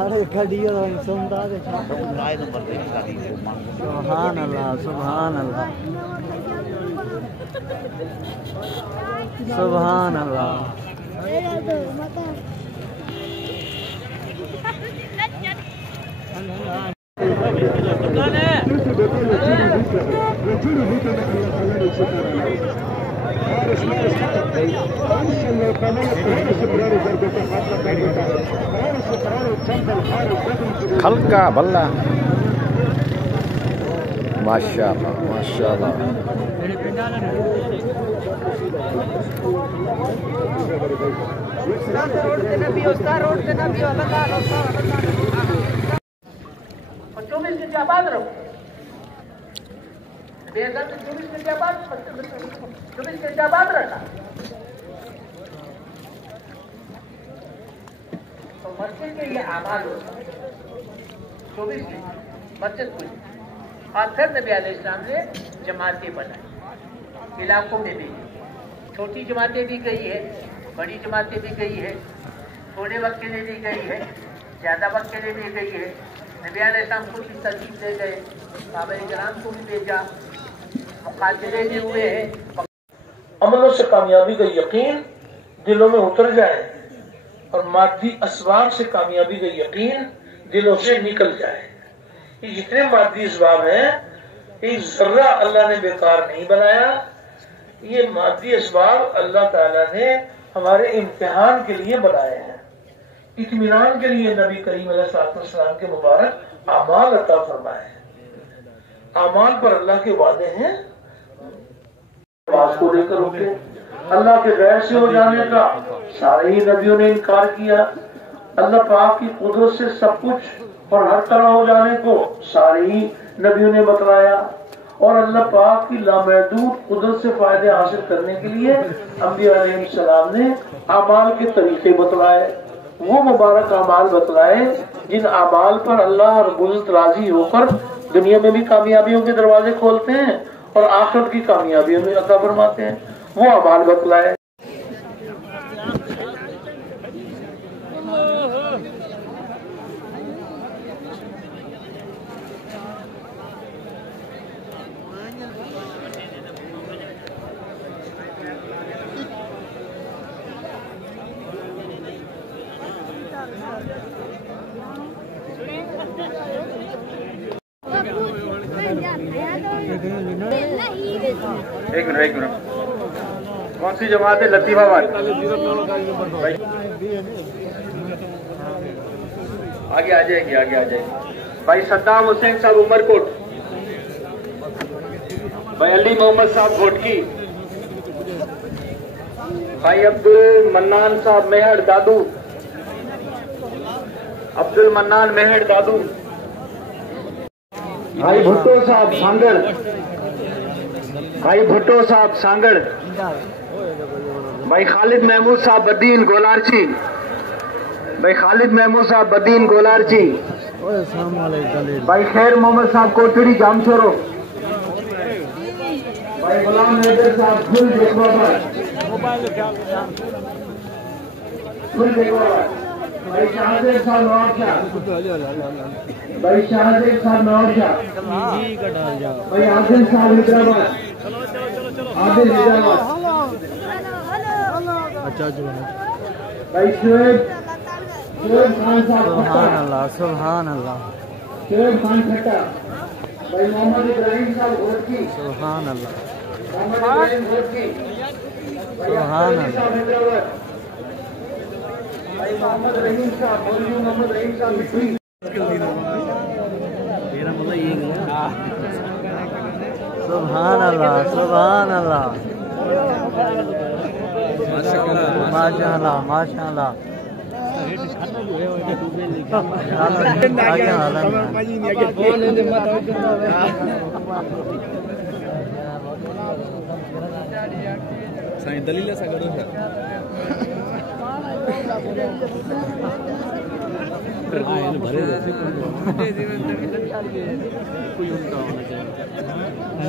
अरे खड़ियो सुनता दे सुभान अल्लाह सुभान अल्लाह सुभान अल्लाह खलका बल्ला माशाअल्लाह माशाअल्लाह। तो मस्जिद के ये आमाल 24 मस्जिद खुली और फिर नबी अलैहिस्सलाम ने जमातें बनाई, इलाकों में भी छोटी जमातें भी गई है, बड़ी जमातें भी गई है, थोड़े वक्त के लिए भी गई है, ज़्यादा वक्त के लिए भी गई है। नबी अलैहिस्सलाम खुद भी तरतीब दे गए, सहाबाए किराम को भी भेजा, मुकातिले भी हुए हैं। अमलों से कामयाबी का यकीन दिलों में उतर जाए और मादी असबाब से कामयाबी का यकीन दिलों से निकल जाए। ये जितने मादी असबाब हैं एक जर्रा अल्लाह ने बेकार नहीं बनाया। ये मादी असबाब अल्लाह ताला ने हमारे इम्तिहान के लिए बनाए हैं, इत्मीनान के लिए नबी करीम अलैहिस्सलाम के मुबारक आमाल अता फरमाए हैं। आमाल पर अल्लाह के वादे हैं, को लेकर होते अल्लाह के गैर से हो जाने का सारे ही नबियों ने इनकार किया। अल्लाह पाक की कुदरत से सब कुछ और हर तरह हो जाने को सारे ही नबियों ने बतलाया। और अल्लाह पाक की लामहदूद कुदरत से फायदे हासिल करने के लिए अंबिया अलैहिस्सलाम ने आमाल के तरीके बतलाए, वो मुबारक आमाल बतलाए जिन आमाल पर अल्लाह रब्बुल इज्जत राजी होकर दुनिया में भी कामयाबियों के दरवाजे खोलते हैं और आखिरत की कामयाबियों में अता फरमाते हैं, वो अमाल बतलाए। एक मिनट कौन सी जमात है? लतीफाबाद। आगे आ जाएगी, आगे आ जाएगी। भाई सद्दाम हुसैन साहब उमरकोट, भाई अली मोहम्मद साहब घोटकी, भाई अब्दुल मन्नान साहब मेहर दादू, अब्दुल मन्नान मेहर दादू, भाई भुट्टो साहब सांगड़, भाई भुट्टो साहब सांगड़, भाई खालिद महमूद साहब बदीन गोलारची, भाई खालिद महमूद साहब बदीन गोलारची, भाई खैर मोहम्मद साहब कोटड़ी जामचोरो, भाई गुलाम हैदर साहब फुल देखवाबाद, भाई शाहजेब साहब नवाबशाह, भाई शाहजेब साहब नवाबशाह, भाई आदिल साहब हैदराबाद, आदिल हैदराबाद, भाई शोएब खान साहब, सुभान अल्लाह सुभान अल्लाह, शोएब खान खट्टा, भाई मोहम्मद इब्राहिम साहब घोटकी, सुभान अल्लाह मोहम्मद इब्राहिम घोटकी, सुभान अल्लाह, हैदराबाद, भाई मोहम्मद रहीम साहब, मौलवी मोहम्मद रहीम साहब मिट्टी, सुभान अल्लाह सुभान अल्लाह, माशाअल्लाह माशाअल्लाह। साईं दलील सां गॾु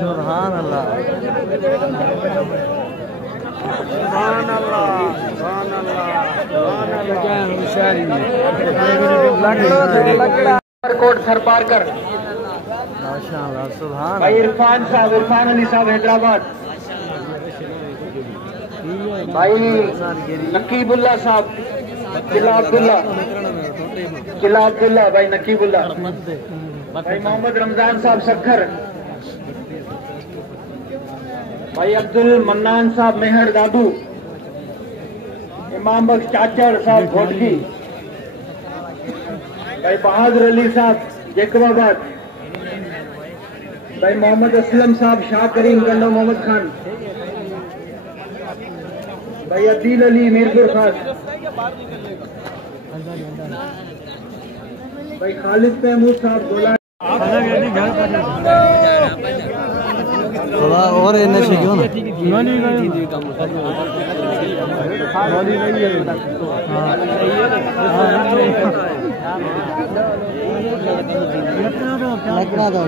सुभान अल्लाह सुभान अल्लाह सुभान अल्लाह कोट सर पार कर माशाअल्लाह सुभान भाई इरफान अली साहब हैदराबाद, भाई नकीबुल्ला साहब किला अब्दुल्ला भाई नकीबुल्ला, भाई मोहम्मद रमजान साहब सखर, भाई अब्दुल मन्नान साहब मेहर दादू, इमाम बख्श चाचर साहब घोटकी, भाई बहादुर अली साहब जैकबाबाद, भाई मोहम्मद असलम साहब शाह करीम गंडो मोहम्मद खान, भाई अदील अली मीरपुर खास, भाई खालिद महमूद साहब गोला, थोड़ा और नशे क्यों ना लकड़ा तो